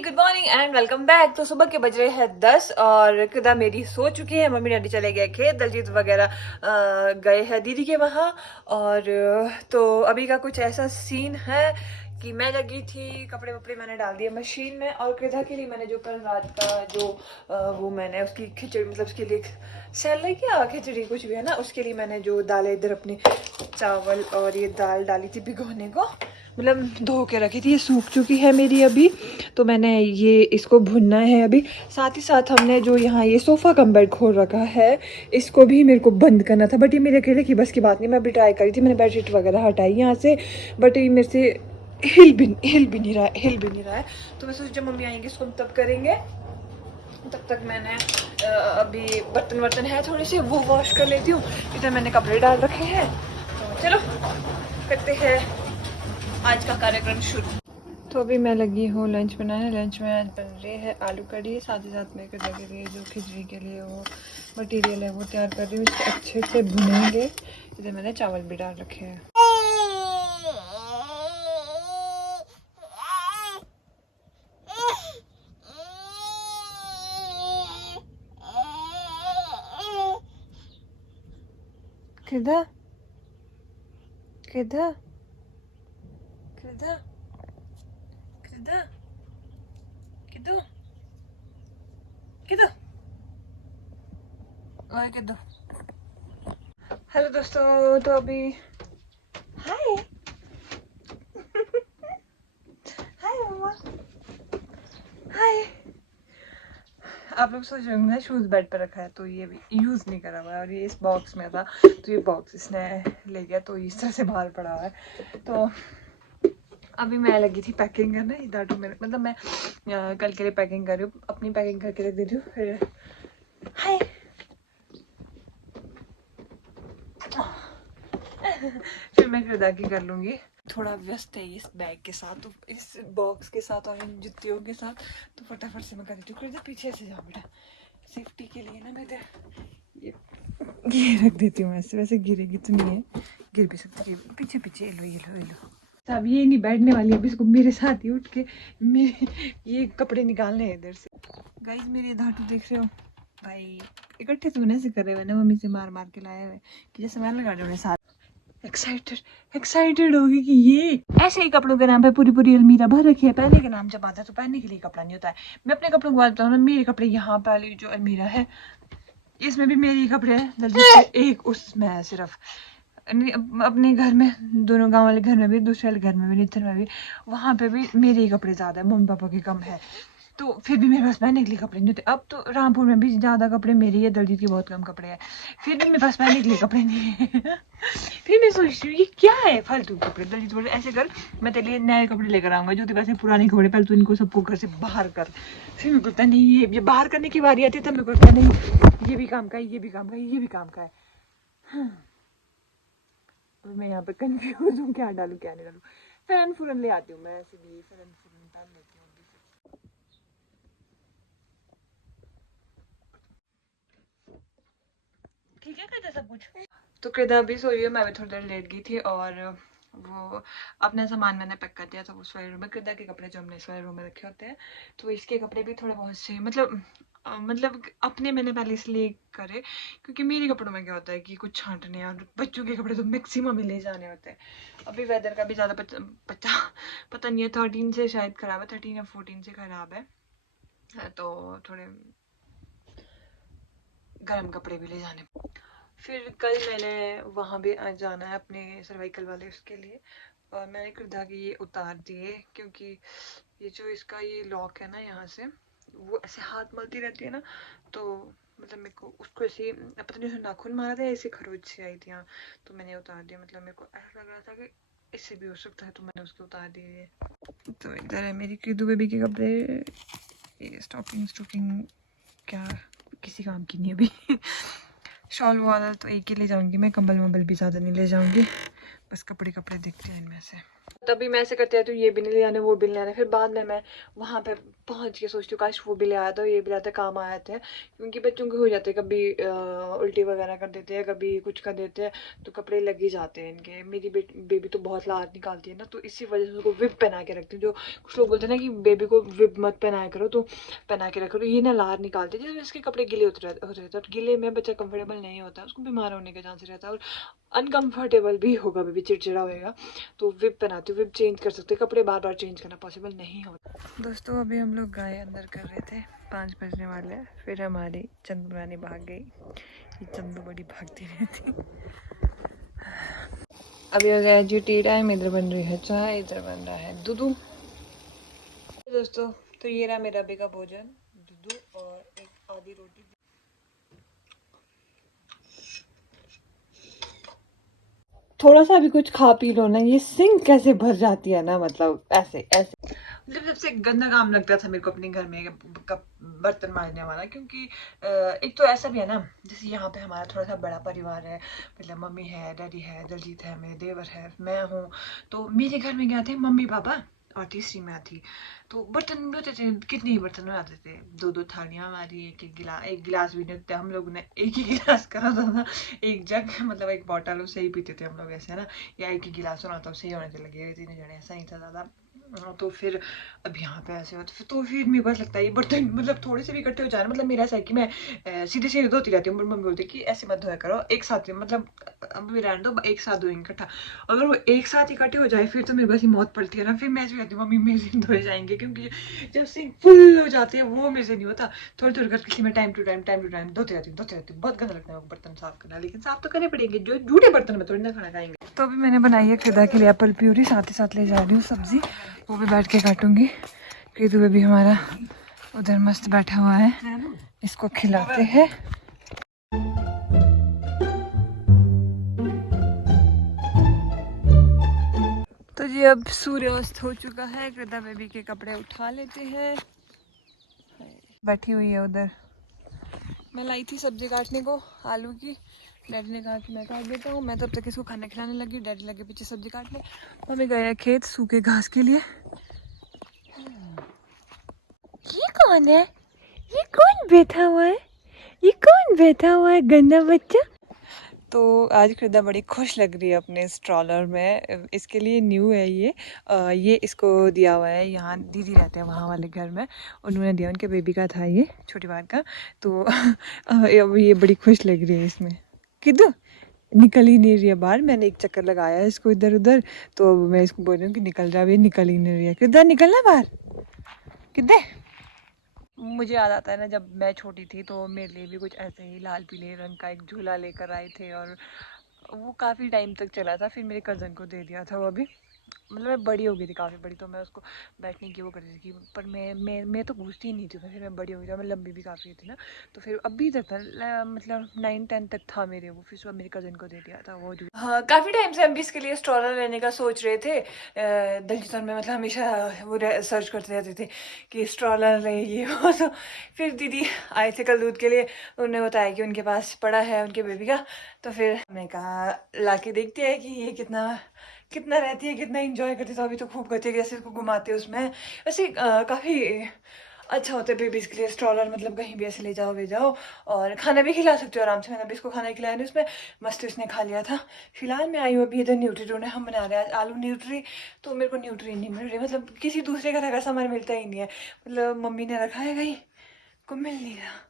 Good morning and welcome back. तो सुबह के बज रहे हैं 10 और किदा मेरी सो चुकी है। मम्मी डैडी चले गए खेत, दलजीत वगैरह गए हैं दीदी के वहाँ। और तो अभी का कुछ ऐसा सीन है कि मैं लगी थी, कपड़े वपड़े मैंने डाल दिए मशीन में। और कृदा के लिए मैंने जो कल रात का जो वो मैंने उसकी खिचड़ी, मतलब उसके लिए सैलरी क्या खिचड़ी कुछ भी है ना, उसके लिए मैंने जो दालें इधर अपनी चावल और ये दाल डाली थी भिगोने को, मतलब धो के रखी थी। ये सूख चुकी है मेरी अभी, तो मैंने ये इसको भुनना है अभी। साथ ही साथ हमने जो यहाँ ये सोफ़ा कम बेड खोल रखा है, इसको भी मेरे को बंद करना था, बट ये मेरे अकेले की बस की बात नहीं। मैं अभी ट्राई करी थी, मैंने बेडशीट वगैरह हटाई यहाँ से, बट ये मेरे से हिल भी नहीं रहा है। तो मैं सोचा जब मम्मी आएंगे इसको हम तब करेंगे। तब तक मैंने अभी बर्तन वर्तन है थोड़े से, वो वॉश कर लेती हूँ। इधर मैंने कपड़े डाल रखे हैं, तो चलो करते हैं आज का कार्यक्रम शुरू। तो अभी मैं लगी हूँ लंच बनाने। लंच में आज बन रही है आलू कढ़ी, साथ ही साथ मैं कृदा के लिए जो खिचड़ी के लिए वो मटेरियल है वो तैयार कर रही हूँ। इसको अच्छे से भुनेंगे। इधर मैंने चावल भी डाल रखे हैं। कृदा कृदा कृदा कृदा किदू किदू और किदू। हेलो दोस्तों, तो अभी हाय हाय मम्मा हाय। आप लोग सोच रहे होंगे शूज बेड पर रखा है, तो ये भी यूज़ नहीं करा हुआ है और ये इस बॉक्स में था, तो ये बॉक्स इसने ले गया, तो इस तरह से बाहर पड़ा हुआ है। तो अभी मैं लगी थी पैकिंग करने। दाटू में मतलब मैं कल के लिए पैकिंग कर रही हूँ, अपनी पैकिंग करके रख दे रही हूँ। फिर हाय फिर मैं कृदा की कर लूँगी। थोड़ा व्यस्त है इस बैग के साथ, तो इस बॉक्स के साथ और इन जुतियों के साथ, तो फटाफट से मैं कर देती हूँ। कृदा पीछे से जाओ बेटा, सेफ्टी के लिए ना मैं ये रख देती हूँ ऐसे। वैसे गिरेगी तो नहीं है, गिर भी सकती है। पीछे पीछे ये लो। अब ये नहीं बैठने वाली, अब इसको मेरे साथ ही उठ के मेरे ये कपड़े निकालने हैं इधर से। गाइस मेरे धातु देख रहे हो भाई, इकट्ठे सोने से कर रहे हुए ना, मम्मी से मार मार के लाए हुए कि जैसे मैं लगा रहे साथ। एक्साइटेड होगी कि ये ऐसे ही कपड़ों के नाम पे पूरी पूरी अलमीरा भर रखी है। पहनने के नाम जब आता है तो पहनने के लिए कपड़ा नहीं होता है। मैं अपने कपड़ों को बात बताऊँ ना, मेरे कपड़े यहाँ वाली जो अलमीरा है इसमें भी मेरे ही कपड़े हैं, दलजीत के एक उसमें है सिर्फ। अपने घर में, दोनों गांव वाले घर में भी, दूसरे वाले घर में भी, नित्थर में भी, वहाँ पे भी मेरे ही कपड़े ज़्यादा है, मम्मी पापा के कम है। तो फिर भी मेरे पास पहनने के लिए कपड़े नहीं होते। अब तो रामपुर में भी ज़्यादा कपड़े मेरे ही है, दलजीत के बहुत कम कपड़े हैं, फिर भी मेरे पास पहनने के लिए कपड़े नहीं है। फिर मैं सोच रही हूँ ये क्या है फालतू कपड़े। दलजीत बोले ऐसे कर, मैं तेरे लिए नए कपड़े लेकर आऊँगा, जो तेरे पास पुराने कपड़े पहले तो इनको सबको घर से बाहर कर। फिर मेरे को लगता नहीं, ये बाहर करने की बारी आती है तब मेरे को लगता नहीं ये भी काम का है, ये भी काम का है, ये भी काम का है। मैं यहाँ पे कंफ्यूज हूँ, क्या डालूँ क्या नहीं डालूँ। फैरन फुरन ले आती हूँ मैं, ऐसे भी फैरन फुरन डाल लेती हूँ। ठीक है कृदा सब कुछ। तो कृदा अभी सोई है, मैं भी थोड़ी देर लेट गई थी और वो अपना सामान मैंने पैक कर दिया था उस वाले रूम में। कृदा के कपड़े जो हमने इस वाले रूम में रखे होते हैं, तो इसके कपड़े भी थोड़े बहुत से मतलब अपने मैंने पहले इसलिए करे क्योंकि मेरे कपड़ों में क्या होता है कि कुछ छांटने, और बच्चों के कपड़े तो मैक्सिमम ही ले जाने होते हैं। अभी वेदर का भी ज़्यादा पता नहीं है, 13 से शायद ख़राब है, 13 या 14 से ख़राब है, तो थोड़े गर्म कपड़े भी ले जाने। फिर कल मैंने वहाँ भी जाना है अपने सर्वाइकल वाले उसके लिए, और मैंने कृदा के ये उतार दिए क्योंकि ये जो इसका ये लॉक है ना, यहाँ से वो ऐसे हाथ मलती रहती है ना, तो मतलब मेरे को उसको ऐसे पता नहीं उसने नाखून मारा था, ऐसे खरोच से आई थी यहाँ, तो मैंने उतार दिया। मतलब मेरे को ऐसा लग रहा था कि इससे भी हो सकता है, तो मैंने उसके उतार दिए। तो इधर है मेरी कृदू बेबी के कपड़े, ये स्टॉकिंग क्या किसी काम की नहीं अभी। शॉल वाला तो एक ही ले जाऊंगी मैं, कंबल वंबल भी ज़्यादा नहीं ले जाऊंगी, बस कपड़े कपड़े दिखते हैं इनमें से। तभी मैं ऐसे करती रहती हूँ, ये भी नहीं ले आने वो भी नहीं ले आने, फिर बाद में मैं वहाँ पे पहुँच के सोचती हूँ काश वो भी ले आया था, ये भी लाते, काम आए थे। क्योंकि बच्चों के हो जाते हैं, कभी उल्टी वगैरह कर देते हैं, कभी कुछ कर देते हैं, तो कपड़े लग ही जाते हैं इनके। मेरी बेबी तो बहुत लाड निकालती है ना, तो इसी वजह से उसको विप पहना के रखती हूँ। जो कुछ लोग बोलते हैं ना कि बेबी को विप मत पहनाया करो, तो पहना के रखो, तो ये ना लार निकालती है, जब इसके कपड़े गीले होते रहते हैं, तो गीले में बच्चा कंफर्टेबल नहीं होता, उसको बीमार होने का चांस रहता है, और अनकंफर्टेबल भी होगा, बेबी चिड़चिड़ा होएगा। तो विप पहनाती हूँ, विप चेंज कर सकते हैं, कपड़े बार बार चेंज करना पॉसिबल नहीं होता। दोस्तों अभी हम लोग गाय अंदर कर रहे थे, 5 बजने वाले हैं, फिर हमारी चंदू रानी भाग गई। ये चंदू बड़ी भागती रहती। अभी हो गया जी टी टाइम, इधर बन रही है चाय, इधर बन रहा है दूध। दोस्तों तो ये रहा मेरा अभी का भोजन, दूध और एक आधी रोटी। थोड़ा सा भी कुछ खा पी लो ना, ये सिंक कैसे भर जाती है ना, मतलब ऐसे ऐसे। मतलब सबसे गंदा काम लगता था मेरे को अपने घर में बर्तन मांजने वाला, क्योंकि एक तो ऐसा भी है ना, जैसे यहाँ पे हमारा थोड़ा सा बड़ा परिवार है, मतलब मम्मी है, डैडी है, दलजीत है, मेरे देवर है, मैं हूँ। तो मेरे घर में क्या थे, मम्मी पापा और तीसरी मैं थी। तो बर्तन भी होते थे, कितने ही बर्तन बनाते थे, 2-2 थालियाँ हमारी, एक गिलास भी नहीं होते हम लोग ने, एक ही गिलास करा था, एक जग, मतलब एक बॉटल, उससे ही पीते थे हम लोग ऐसे, है ना, या एक ही गिलास होना था, उससे ही होने थे लगे हुए 3 जने, ऐसा ही था ज़्यादा। तो फिर अब यहाँ पे ऐसे होता, तो फिर मेरे पास लगता है ये बर्तन मतलब थोड़े से भी इकट्ठे हो जाए, मतलब मेरा ऐसा है कि मैं सीधे सीधे धोती रहती हूँ। मम्मी बोलती है कि ऐसे मत धोया करो एक साथ, मतलब अब भी रहने दो, एक साथ धोएंगे इकट्ठा। अगर वो एक साथ इकट्ठे हो जाए फिर तो मेरे पास ही मौत पड़ती है ना, फिर मैं ऐसे कहती हूँ मम्मी मेरे से धोए जाएंगे, क्योंकि जब सिंक फुल हो जाती है वो मेरे से नहीं होता। थोड़ी थोड़ी करके इसलिए मैं टाइम टू टाइम धोती रहती हूँ। बहुत गंदा लगता है वो बर्तन साफ करना, लेकिन साफ तो करने पड़ेंगे, जो झूठे बर्तन में थोड़ी ना खाना खाएंगे। तो अभी मैंने बनाई है कृदा के लिए एप्पल प्यूरी, साथ ही साथ ले जा रही हूँ सब्जी, वो भी बैठ के काटूंगी। कृदु भी हमारा उधर मस्त बैठा हुआ है, इसको खिलाते हैं। तो जी अब सूर्यास्त हो चुका है, कृदा बेबी के कपड़े उठा लेते हैं, बैठी हुई है उधर। मैं लाई थी सब्जी काटने को आलू की, डैडी ने कहा कि मैं काट देता हूँ, मैं तब तक इसको खाना खिलाने लगी, डैडी लगे पीछे सब्जी काटने। मम्मी गए हैं खेत सूखे घास के लिए। ये कौन है, ये कौन बैठा हुआ है, ये कौन बैठा हुआ है गंदा बच्चा। तो आज कृदा बड़ी खुश लग रही है अपने स्ट्रॉलर में, इसके लिए न्यू है ये इसको दिया हुआ है, यहाँ दीदी रहते हैं वहाँ वाले घर में, उन्होंने दिया, उनके बेबी का था ये, छोटी बार का। तो अब ये बड़ी खुश लग रही है इसमें। किधर निकल ही नहीं रही है बाहर, मैंने एक चक्कर लगाया है इसको इधर उधर, तो अब मैं इसको बोल रही हूँ कि निकल जा, ये निकल ही नहीं रही है। किधर निकलना बाहर, किधर। मुझे याद आता है ना, जब मैं छोटी थी तो मेरे लिए भी कुछ ऐसे ही लाल पीले रंग का एक झूला लेकर आए थे, और वो काफ़ी टाइम तक चला था, फिर मेरे कज़न को दे दिया था वो अभी। मतलब मैं बड़ी हो गई थी काफ़ी बड़ी, तो मैं उसको बैठने की वो करती थी, पर मैं तो घुसती ही नहीं थी, तो फिर मैं बड़ी हो गई, मैं लंबी भी काफ़ी थी ना, तो फिर अभी तक था, मतलब 9-10 तक था मेरे वो, फिर उसको मेरे कज़न को दे दिया था वो जो। हाँ काफ़ी टाइम से हम भी इसके लिए स्ट्रॉलर लेने का सोच रहे थे, दलजीत में, मतलब हमेशा वो सर्च करते रहते थे कि स्ट्रॉलर ले ये वो। तो फिर दीदी आए थे कल दूध के लिए, उन्होंने बताया कि उनके पास पड़ा है उनके बेबी का, तो फिर हमने कहा ला के देखते हैं कि ये कितना कितना रहती है, कितना इंजॉय करती है। तो अभी तो खूब करती है, जैसे इसको घुमाते हैं उसमें, वैसे काफ़ी अच्छा होता है बेबीज़ के लिए स्ट्रॉलर, मतलब कहीं भी ऐसे ले जाओ ले जाओ, और खाना भी खिला सकते हो आराम से। मैंने अभी इसको खाना खिलाया नहीं उसमें, मस्त इसने खा लिया था। फिलहाल मैं आई हूँ अभी इधर न्यूट्री ढूंढने, हम बना रहे हैं आज आलू न्यूट्री, तो मेरे को न्यूट्री नहीं मिल रही, मतलब किसी दूसरे का सामान मिलता ही नहीं है, मतलब मम्मी ने रखा है कहीं, को मिल नहीं रहा।